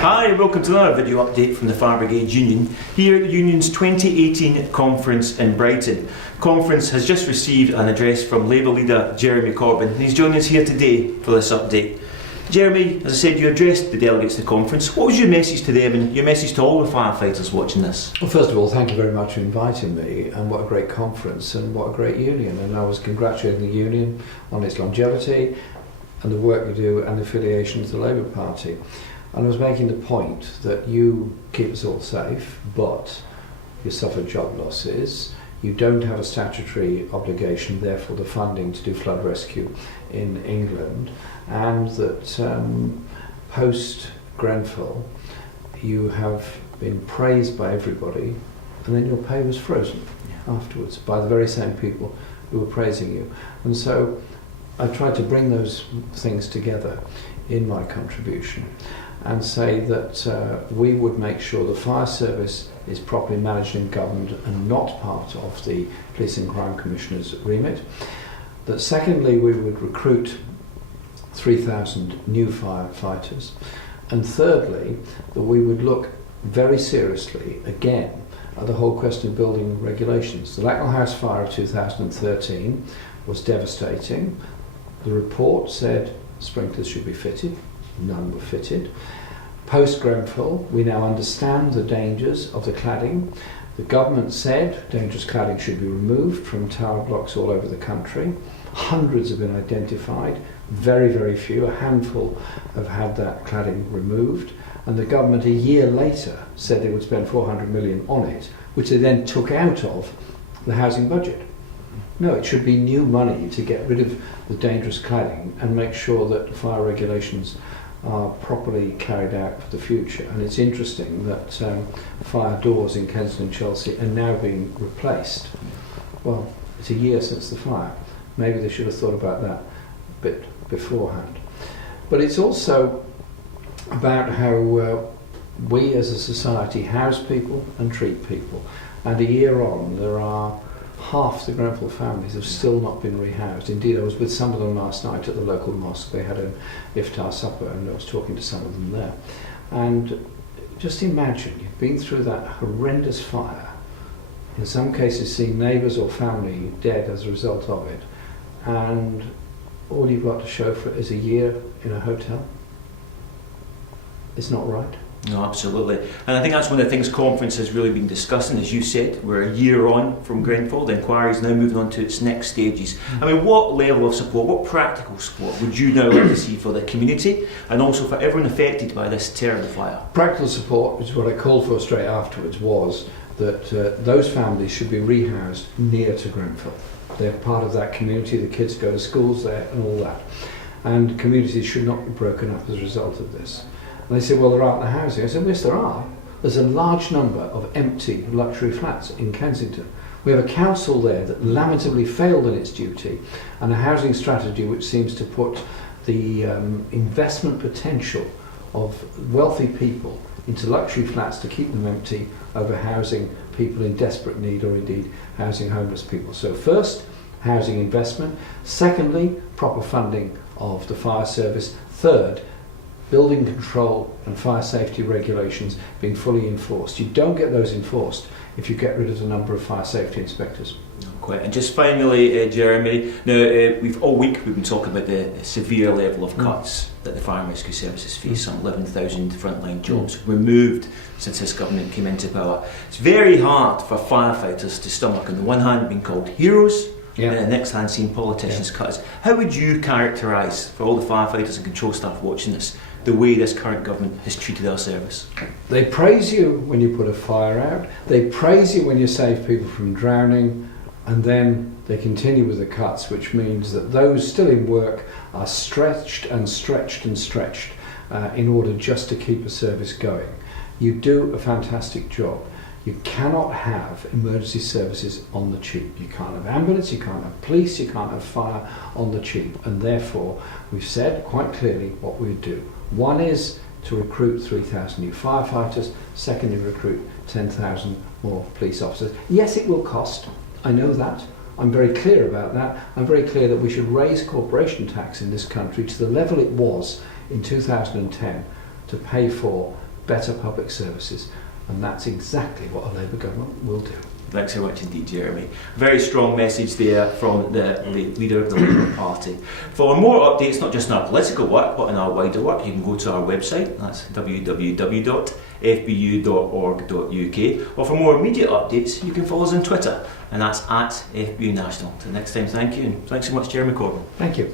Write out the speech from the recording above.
Hi, welcome to another video update from the Fire Brigades Union, here at the Union's 2018 conference in Brighton. The conference has just received an address from Labour leader Jeremy Corbyn, and he's joining us here today for this update. Jeremy, as I said, you addressed the delegates to the conference. What was your message to them and your message to all the firefighters watching this? Well, first of all, thank you very much for inviting me, and what a great conference and what a great union. And I was congratulating the union on its longevity and the work you do and the affiliation to the Labour Party. And I was making the point that you keep us all safe, but you suffer job losses. You don't have a statutory obligation, therefore the funding to do flood rescue in England, and that post-Grenfell you have been praised by everybody, and then your pay was frozen afterwards by the very same people who were praising you. And so I tried to bring those things together in my contribution and say that we would make sure the fire service is properly managed and governed and not part of the Police and Crime Commissioner's remit. That secondly, we would recruit 3,000 new firefighters. And thirdly, that we would look very seriously again at the whole question of building regulations. The Lacknell House fire of 2013 was devastating. The report said sprinklers should be fitted. None were fitted. Post-Grenfell, we now understand the dangers of the cladding. The government said dangerous cladding should be removed from tower blocks all over the country. Hundreds have been identified, very, very few, a handful have had that cladding removed. And the government a year later said they would spend 400 million on it, which they then took out of the housing budget. No, it should be new money to get rid of the dangerous cladding and make sure that fire regulations are properly carried out for the future. And it's interesting that fire doors in Kensington and Chelsea are now being replaced. Well, it's a year since the fire. Maybe they should have thought about that a bit beforehand. But it's also about how we as a society house people and treat people. And a year on, there are half the Grenfell families have still not been rehoused. Indeed, I was with some of them last night at the local mosque. They had an iftar supper and I was talking to some of them there. And just imagine, you've been through that horrendous fire, in some cases seeing neighbours or family dead as a result of it, and all you've got to show for it is a year in a hotel. It's not right. No, absolutely. And I think that's one of the things conference has really been discussing. As you said, we're a year on from Grenfell. The inquiry is now moving on to its next stages. I mean, what level of support, what practical support would you now like to see for the community and also for everyone affected by this terrible fire? Practical support, which is what I called for straight afterwards, was that those families should be rehoused near to Grenfell. They're part of that community, the kids go to schools there and all that. And communities should not be broken up as a result of this. And they said, well, there aren't the housing. I said, yes, there are. There's a large number of empty luxury flats in Kensington. We have a council there that lamentably failed in its duty, and a housing strategy which seems to put the investment potential of wealthy people into luxury flats to keep them empty over housing people in desperate need, or indeed housing homeless people. So first, housing investment. Secondly, proper funding of the fire service. Third, building control and fire safety regulations being fully enforced. You don't get those enforced if you get rid of the number of fire safety inspectors. Quite. And just finally, Jeremy, now we've all week we've been talking about the severe level of cuts that the fire and rescue services face. Some 11,000 frontline jobs removed since this government came into power. It's very hard for firefighters to stomach, on the one hand being called heroes, and on the next hand seeing politicians cut us. How would you characterise, for all the firefighters and control staff watching this, the way this current government has treated our service? They praise you when you put a fire out, they praise you when you save people from drowning, and then they continue with the cuts, which means that those still in work are stretched and stretched and stretched in order just to keep a service going. You do a fantastic job. You cannot have emergency services on the cheap. You can't have ambulance, you can't have police, you can't have fire on the cheap. And therefore, we've said quite clearly what we do. One is to recruit 3,000 new firefighters. Secondly, recruit 10,000 more police officers. Yes, it will cost. I know that. I'm very clear about that. I'm very clear that we should raise corporation tax in this country to the level it was in 2010 to pay for better public services, and that's exactly what a Labour government will do. Thanks so much indeed, Jeremy. Very strong message there from the leader of the Labour Party. For more updates, not just in our political work, but in our wider work, you can go to our website. That's www.fbu.org.uk. Or for more immediate updates, you can follow us on Twitter, and that's @FBU National. Till next time, thank you, and thanks so much, Jeremy Corbyn. Thank you.